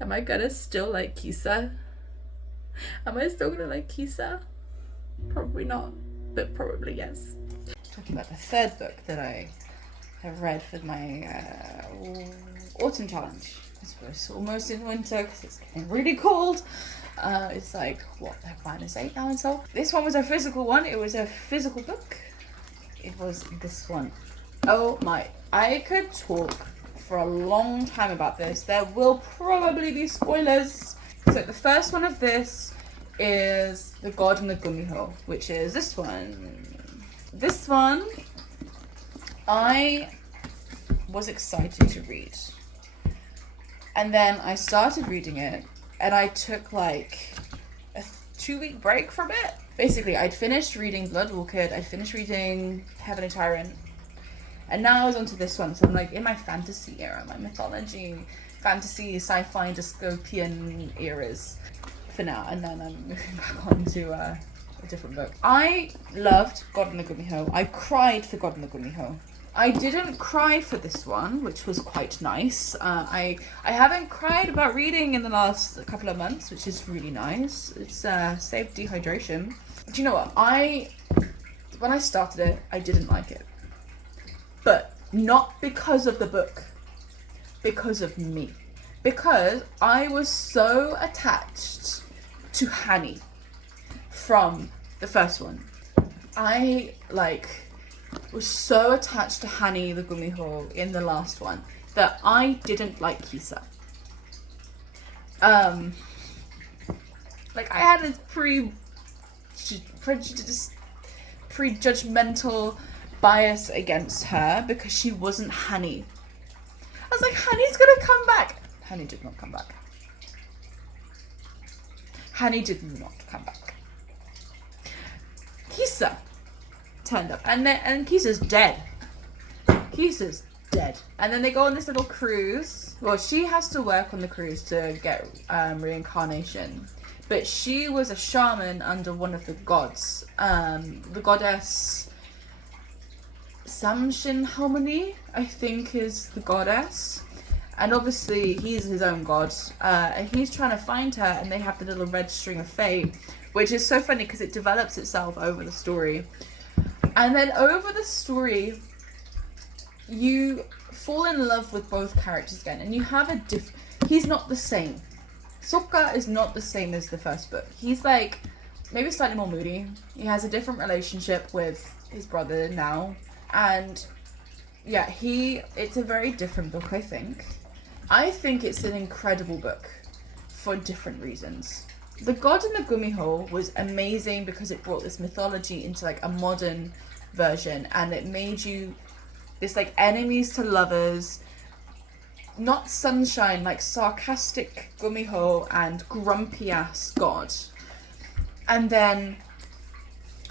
Am I gonna still like Kisa? Am I still gonna like Kisa? Probably not, but probably yes. Talking about the third book that I have read for my autumn challenge. It's almost in winter because it's getting really cold. It's like, what, -8 now and so. This one was a physical one. It was a physical book. It was this one. Oh my, I could talk for a long time about this. There will probably be spoilers. So the first one of this is The God and The Gwisin, which is this one. This one, I was excited to read. And then I started reading it, and I took like a 2-week break from it. Basically, I'd finished reading Blood Orchid, I'd finished reading Heavenly Tyrant, and now I was onto this one. So I'm like in my fantasy era, my mythology, fantasy, sci-fi, dystopian eras for now. And then I'm moving back on to a different book. I loved God and The Gwisin. I cried for God and The Gwisin. I didn't cry for this one, which was quite nice. I haven't cried about reading in the last couple of months, which is really nice. It's saved dehydration. Do you know what? When I started it, I didn't like it. But not because of the book. Because of me. Because I was so attached to Hani from the first one. I was so attached to Hani the Gwisin in the last one that I didn't like Kisa. I had this prejudgmental bias against her because she wasn't Hani. I was like, Hani's gonna come back. Hani did not come back. Hani did not come back. Kisa turned up, and Kisa's dead. Kisa's dead. And then they go on this little cruise. Well, she has to work on the cruise to get reincarnation, but she was a shaman under one of the gods, the goddess Samshin Harmony, I think, is the goddess. And obviously he's his own god, and he's trying to find her, and they have the little red string of fate, which is so funny because it develops itself over the story. And then over the story, you fall in love with both characters again, and you have he's not the same. Sokka is not the same as the first book. He's like, maybe slightly more moody. He has a different relationship with his brother now. And yeah, it's a very different book, I think. I think it's an incredible book for different reasons. The God and The Gwisin was amazing because it brought this mythology into like a modern version, and it made you this like enemies to lovers, not sunshine, like sarcastic Gwisin and grumpy ass God. And then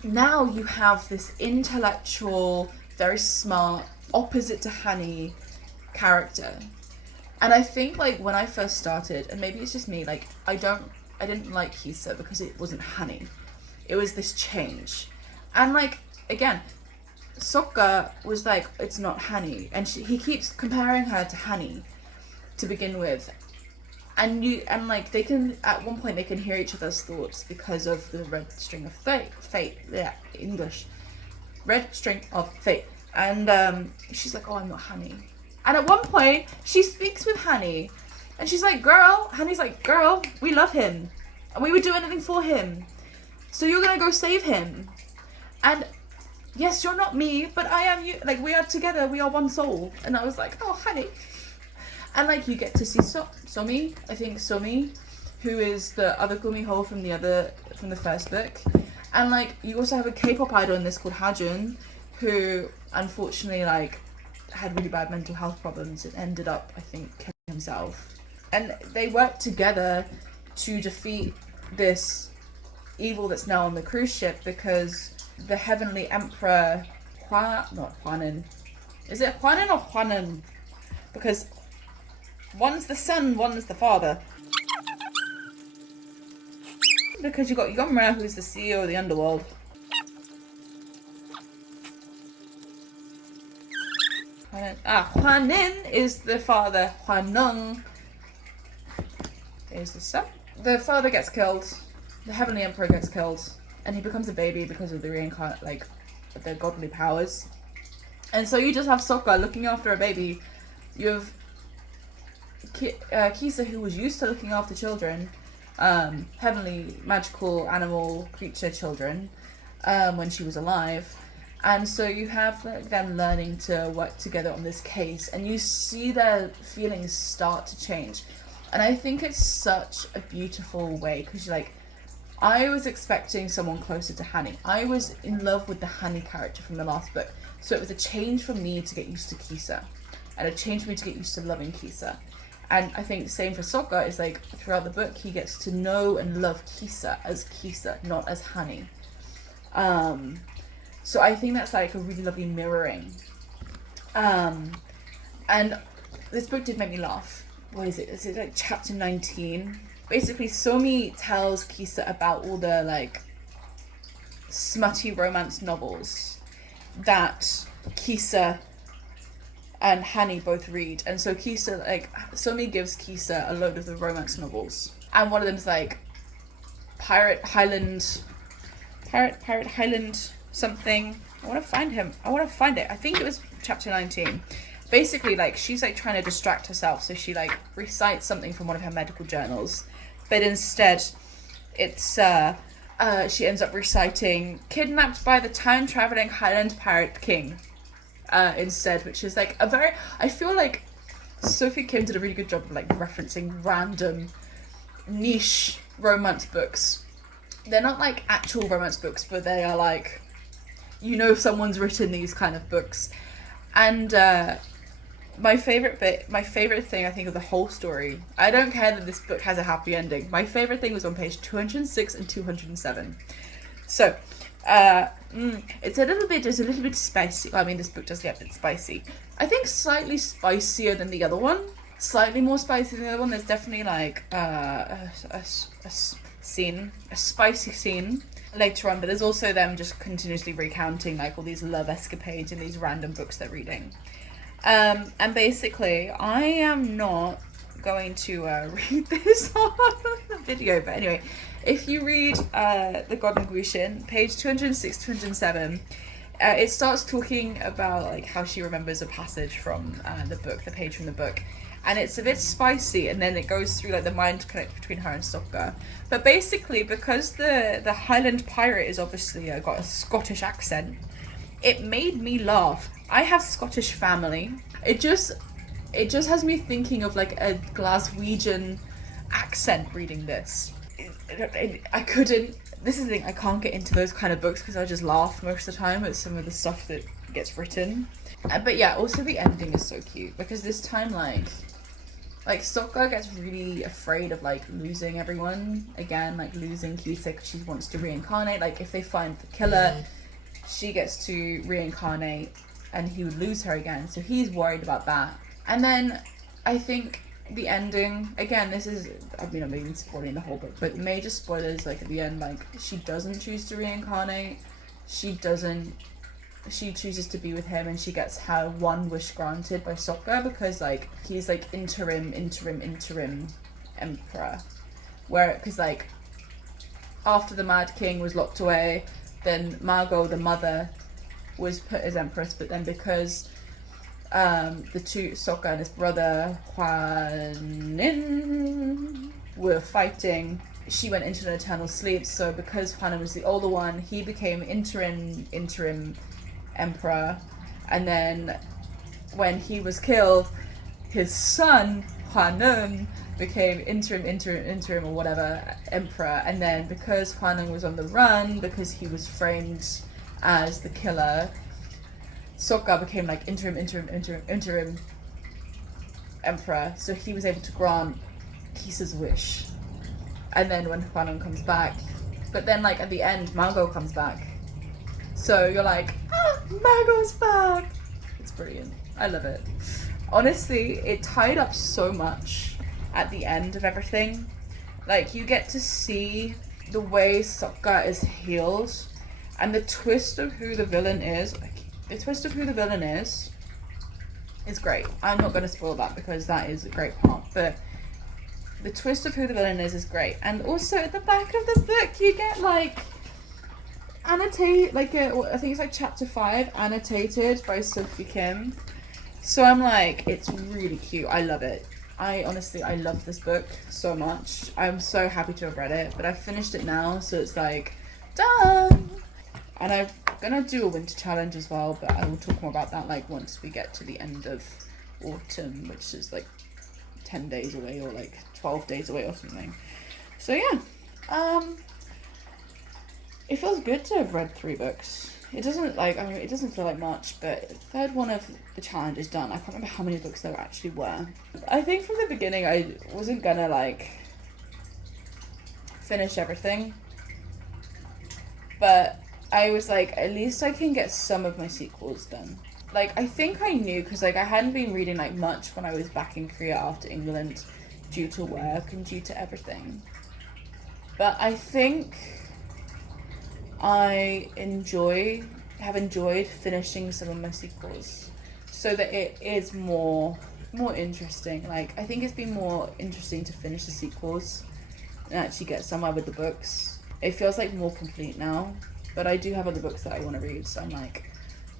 now you have this intellectual, very smart, opposite to Hani character. And I think like when I first started, and maybe it's just me, like I didn't like Kisa because it wasn't Hani. It was this change. And like, again, Sokka was like, it's not Hani. And he keeps comparing her to Hani to begin with. And like they can, at one point they can hear each other's thoughts because of the red string of fate. Yeah, English. Red string of fate. And she's like, oh, I'm not Hani. And at one point, she speaks with Hani. And she's like, girl, Hani's like, girl, we love him. And we would do anything for him. So you're going to go save him. And yes, you're not me, but I am you. Like, we are together. We are one soul. And I was like, oh, Hani. And like, you get to see Somi, I think Somi, who is the other Gumiho from the first book. And like, you also have a K-pop idol in this called Hajun, who unfortunately like had really bad mental health problems and ended up, I think, killing himself. And they worked together to defeat this evil that's now on the cruise ship because the heavenly emperor not Huanan. Is it Huanan or Huanan? Because one's the son, one's the father. Because you got Yomra, who's the CEO of the underworld. Huanan is the father. Huaneng is the son. The father gets killed, the Heavenly Emperor gets killed, and he becomes a baby because of the the godly powers. And so you just have Sokka looking after a baby. You have Kisa, who was used to looking after children, heavenly, magical, animal, creature children, when she was alive. And so you have them learning to work together on this case, and you see their feelings start to change. And I think it's such a beautiful way, because like, I was expecting someone closer to Hanny. I was in love with the Hanny character from the last book. So it was a change for me to get used to Kisa, and a change for me to get used to loving Kisa. And I think the same for Sokka, is like, throughout the book, he gets to know and love Kisa, not as Hanny. So I think that's like a really lovely mirroring. And this book did make me laugh. What is it? Is it like chapter 19? Basically, Somi tells Kisa about all the like smutty romance novels that Kisa and Hanny both read. And so Kisa, like, Somi gives Kisa a load of the romance novels. And one of them is like Pirate Highland something. I want to find it. I think it was chapter 19. Basically, like, she's like trying to distract herself, so she like recites something from one of her medical journals, but instead it's she ends up reciting "Kidnapped by the Time-Traveling Highland Pirate King" instead, which is like I feel like Sophie Kim did a really good job of like referencing random niche romance books. They're not like actual romance books, but they are like, you know, someone's written these kind of books. And my favorite thing, I think, of the whole story, I don't care that this book has a happy ending. My favorite thing was on page 206 and 207. So it's a little bit spicy. Well, I mean, this book does get a bit spicy. I think slightly spicier than the other one. Slightly more spicy than the other one. There's definitely like a spicy scene later on, but there's also them just continuously recounting like all these love escapades in these random books they're reading. And basically, I am not going to read this on the video, but anyway, if you read the God and The Gwisin, page 206, 207, it starts talking about like how she remembers a passage from the page from the book. And it's a bit spicy, and then it goes through like the mind connect between her and Sokka. But basically, because the Highland pirate is obviously got a Scottish accent, it made me laugh. I have Scottish family. It just has me thinking of like a Glaswegian accent reading this. I couldn't. This is the thing. I can't get into those kind of books because I just laugh most of the time at some of the stuff that gets written. But yeah, also the ending is so cute because this time like Sokka gets really afraid of like losing everyone again, like losing Kisa because she wants to reincarnate. Like if they find the killer, she gets to reincarnate and he would lose her again. So he's worried about that. And then I think the ending, again, this is, I'm even spoiling the whole book, but major spoilers, like at the end, like she doesn't choose to reincarnate. She chooses to be with him, and she gets her one wish granted by Sokka because like he's like interim emperor, because like after the Mad King was locked away, then Margot the mother was put as empress, but then because the two, Sokka and his brother Huanin, were fighting, she went into an eternal sleep. So because Huanin was the older one, he became interim emperor, and then when he was killed, his son Huanin became interim or whatever emperor. And then because Huanin was on the run, because he was framed as the killer, Sokka became like interim emperor, so he was able to grant Kisa's wish. And then when Huanin comes back, but then like at the end Margot comes back, so you're like, Margot's back. It's brilliant. I love it. Honestly, it tied up so much at the end of everything. Like you get to see the way Sokka is healed, and the twist of who the villain is. Is great. I'm not going to spoil that because that is a great part. But the twist of who the villain is great. And also at the back of the book you get like annotate, like I think it's like chapter 5 annotated by Sophie Kim. So I'm like, it's really cute. I love it. I love this book so much. I'm so happy to have read it, but I've finished it now, so it's like done. And I'm gonna do a winter challenge as well, but I will talk more about that like once we get to the end of autumn, which is like 10 days away or like 12 days away or something. So yeah, it feels good to have read 3 books. It doesn't it doesn't feel like much, but the third one of the challenge is done. I can't remember how many books there actually were. I think from the beginning I wasn't gonna like finish everything, but I was like, at least I can get some of my sequels done. Like, I think I knew, because like I hadn't been reading like much when I was back in Korea after England due to work and due to everything. But I think I have enjoyed finishing some of my sequels so that it is more interesting. Like, I think it's been more interesting to finish the sequels and actually get somewhere with the books. It feels like more complete now, but I do have other books that I want to read, so I'm like,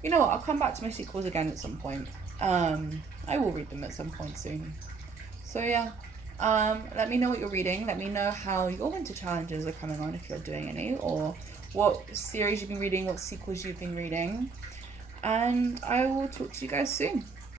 you know what, I'll come back to my sequels again at some point. I will read them at some point soon. So yeah, let me know what you're reading. Let me know how your winter challenges are coming on, if you're doing any, or what series you've been reading, what sequels you've been reading. And I will talk to you guys soon.